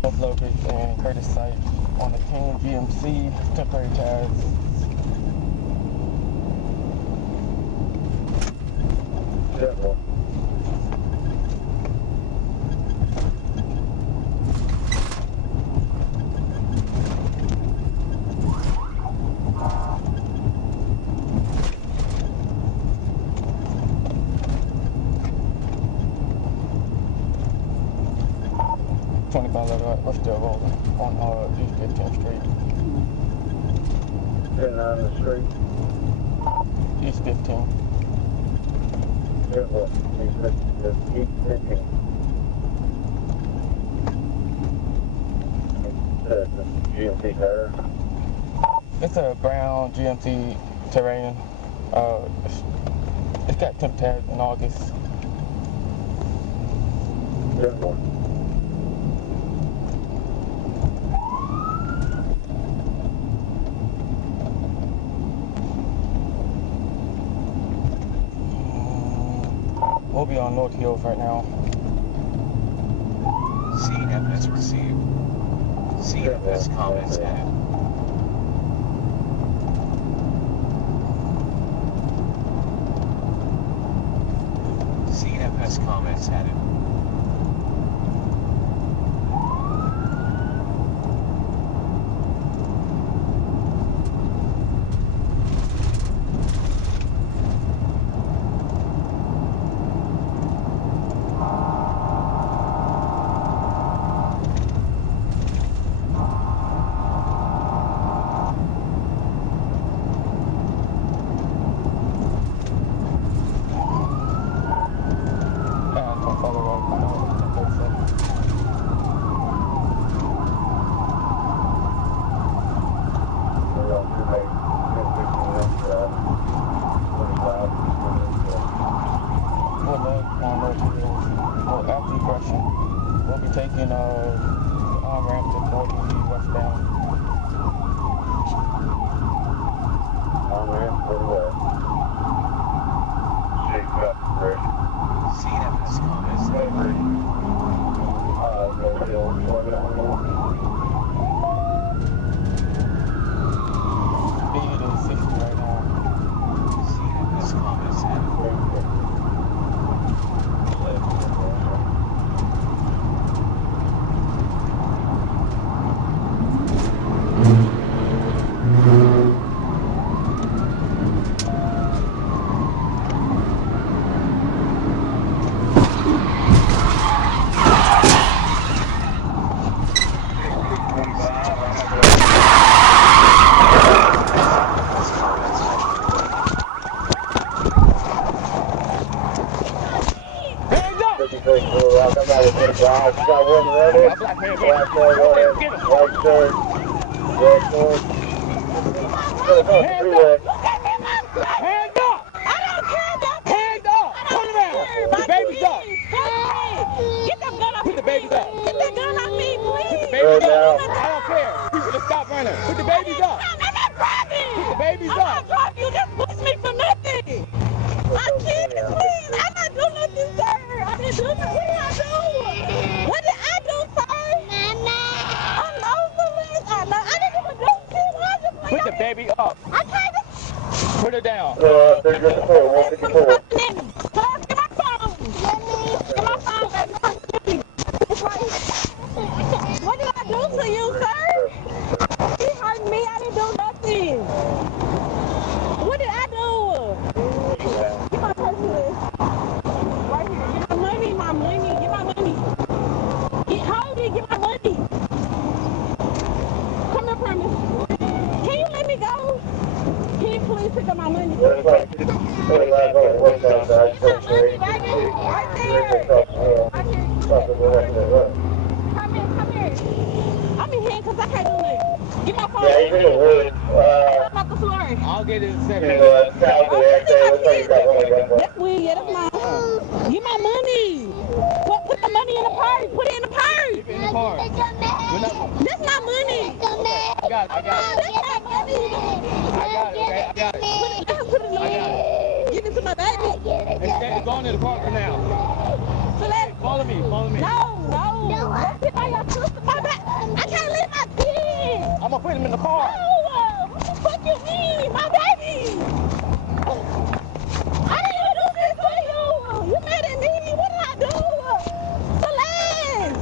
Both Lopez and Curtis Sykes on the 10 GMC temporary tags. Yeah. 25 level, we're still rolling on East 15th Street. 10 on the street. East 15. Yeah, well, East 15. GMC Terrain. It's a brown GMC Terrain. It's got temp tag in August. Yeah, well. We'll be on North Hills right now. CFS received. CFS comments added. CFS comments added. We'll be taking on-ramp to 40 westbound. On-ramp for what? Shake up, right? CFS comments added. Speed is 60 right now. CFS comments added. Got one ready. Black shirt, red short. Hands up! I don't care about hands up! Put it down! Put the babies up! Get the gun off me! Put the babies up! Get the gun off me, please! Put the babies up! I don't care! Let's stop running! Put the babies up! I'm not driving! Put the babies up! I'm not driving! You just pushed me for nothing! I can't, please! I didn't do nothing, sir! I didn't do nothing! What did I do? What did I do, sir? I'm overless! I didn't even do shit! Put the baby up! I tried to... Put her down! They're just a four, 154. Get my phone! Get my phone! It's right here. What did I do to you, sir? He hurt me. I didn't do nothing. What did I do? Get my purse here. Right here. Get my money, my money. Get my money. Hold it. Get my money. Come here, promise. Can you let me go? Can you please pick up my money? Right there. Come here. I'm in here because I can't do nothing. Get my phone. Yeah, you can wood. Off the floor. I'll get it in a second. That's weird. Yeah, that's mine. Get my money. Put the money in the purse. Put it in the purse. Keep it in the car. That's my money. I got it. That's my money. I got it. Put it in the money. Give it to my baby. It's going to the park now. So Follow me. No. Don't sit by your sister. My baby. the car. No, what the fuck you mean? My baby. I didn't even do this to you. You mad at me? What did I do? Celeste.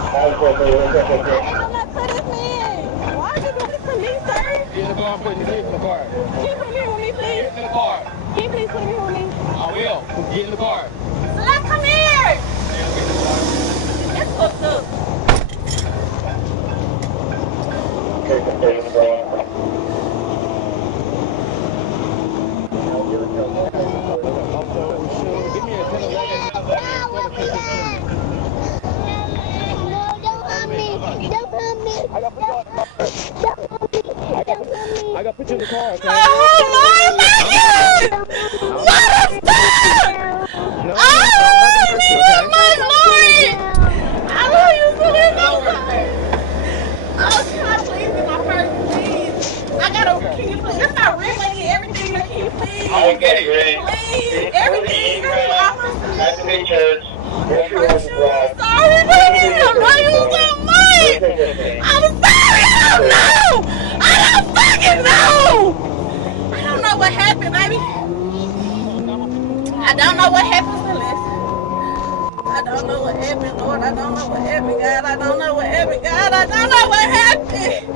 I didn't do nothing to this man. Why are you doing this to me, sir? Get in the car and put your kids in the car. Can you put me with me, please? Get in the car. Can you please put me with me? I will. Get in the car. Celeste, come here. That's fucked up. Give me a 10-11. I got put you in the car, okay? Oh, Lord, Megan! What a stop! No, I love you, my Lord! I love you so much. Oh, can I please get my purse, please? I gotta, can you please, that's my rent money and everything, but can you please? Okay, ready. Please, everything, that's what I'm Nice to meet you. sorry, baby, I love you so much! I'm sorry, I don't know! I don't fucking know! I don't know what happened, baby. I don't know what happened, Celeste. I don't know what happened, Lord. I don't know what happened, God. I don't know what happened, God. I don't know what happened.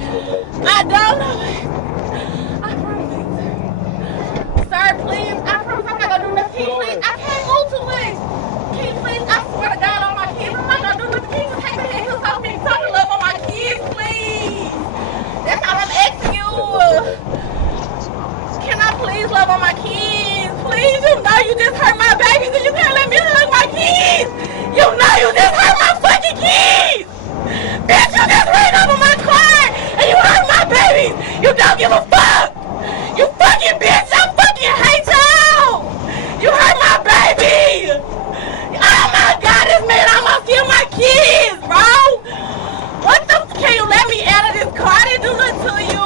I don't know what happened. I promise. Sir, please. I promise I'm not going to do nothing. Can you please? I can't move too much. Can you please? I swear to God on my kids. I'm not going to do nothing. Can you just take the handcuffs off me and talk to love on my kids, please? That's all I'm asking you. Can I please love on my kids? Please, you know you just hurt my babies and you can't let me hug my kids. You know you just hurt my fucking kids. Bitch, you just ran over my car and you hurt my babies. You don't give a fuck. You fucking bitch, I fucking hate you. You hurt my baby. Oh my God, this man almost killed my kids, bro. What the, can you let me out of this car? I didn't do nothing to you.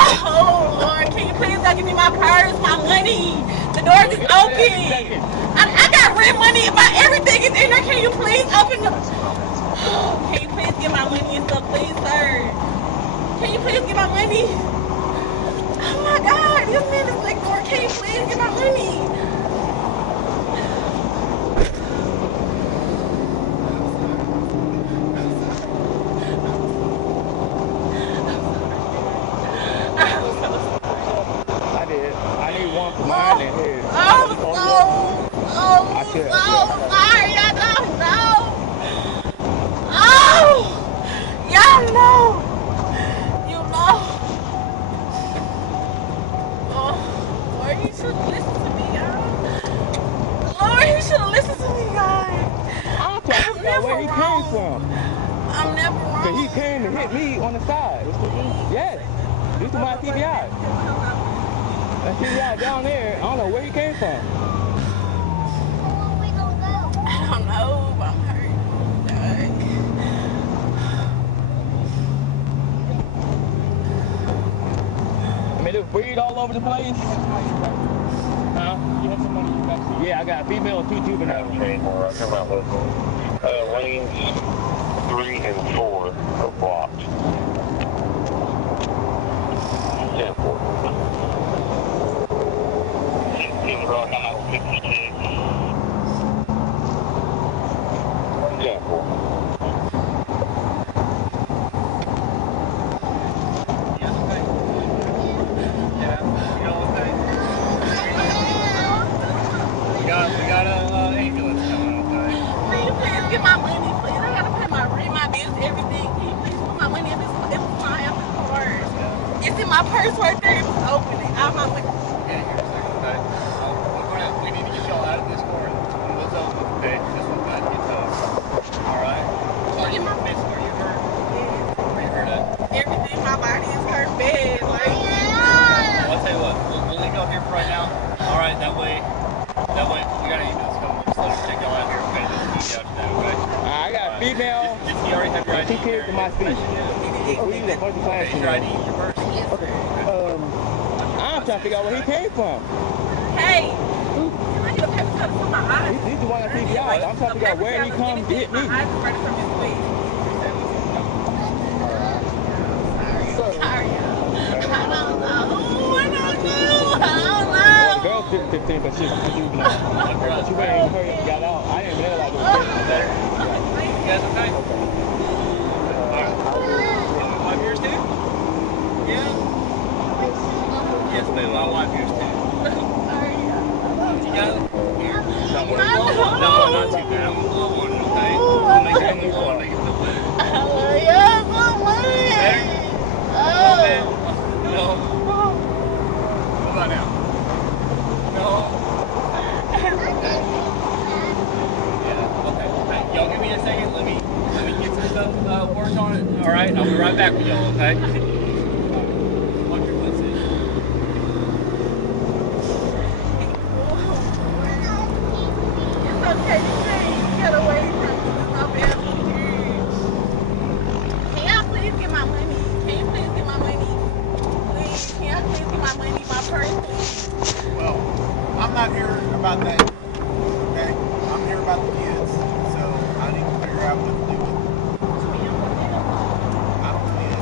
Oh, Lord, can you please go give me my purse, my money? The doors is open. I got rent money, my everything is in there. Can you please open the... Can you please get my money and stuff, please, sir? Can you please get my money? Oh, my God, this man is like, Lord, can you please get my money? Sorry, I don't know. Oh, y'all know. You know. Oh, Lord, you should listen to me, y'all. Lord, you should listen to me, guys. I'm never where he wrong. came from. I'm never wrong. Cause he came and hit me on the side. Yes. This is my TBI. That TBI down there, I don't know where he came from. I don't know, but I'm hurt. I mean, there's weed all over the place. Huh? You have some money in your backseat? Yeah, I got a female and 2 juveniles. Lanes 3 and 4 are blocked. 10-4. Rock on 56. 10-4. Get my money, please. I gotta pay my rent, my bills, everything. Can you please put my money in this? It was fine. It's in my purse right there. It was open. All my money. Yeah, here a second, okay? We need to get y'all out of this car. What's open, okay? This one's got to get tough. All right? Are you hurt? Yes. Where you hurt at? Everything. My body is hurt bad. Like, Well, I'll tell you what. We'll leave y'all here for right now. All right? That way, we got to even just come and just let us check y'all out here, okay? Just keep y'all today, okay? I got a female. You already have your ID. 2 kids in my seat. We need a bunch of class. Your ID in your purse. Okay. I'm trying to figure out where he came from. hey, I need a paper cut from my eyes. He's the one at TBI. I'm trying to figure out where he come to hit me. My eyes are running from his face. was 15, but she was now. She went and hurry up and got out. I didn't realize it was Better? You guys okay? Alright. My wife yours too? Yeah? Yes, babe, my wife yours too. You got it? Here. Don't worry. No, not too bad. I'm gonna blow on it, okay? I'll make it in the blow and make it feel better. Better? No. What about now? No. Yeah, okay. Hey, y'all give me a second. Let me get some stuff worked on it. Alright, I'll be right back with y'all, okay? Watch your foot, sis. Okay, you can't get away from me. I'm Can y'all please get my money? Can you please get my money? Please, can y'all please get my money, my purse, please? Well, I'm not here about that, okay? I'm here about the kids, so I need to figure out what to do with them. I don't see it.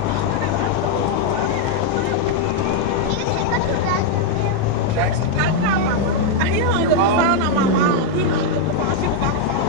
Jackson, I called my mom. He hung up the phone on my mom. He hung up the phone. She was on the phone.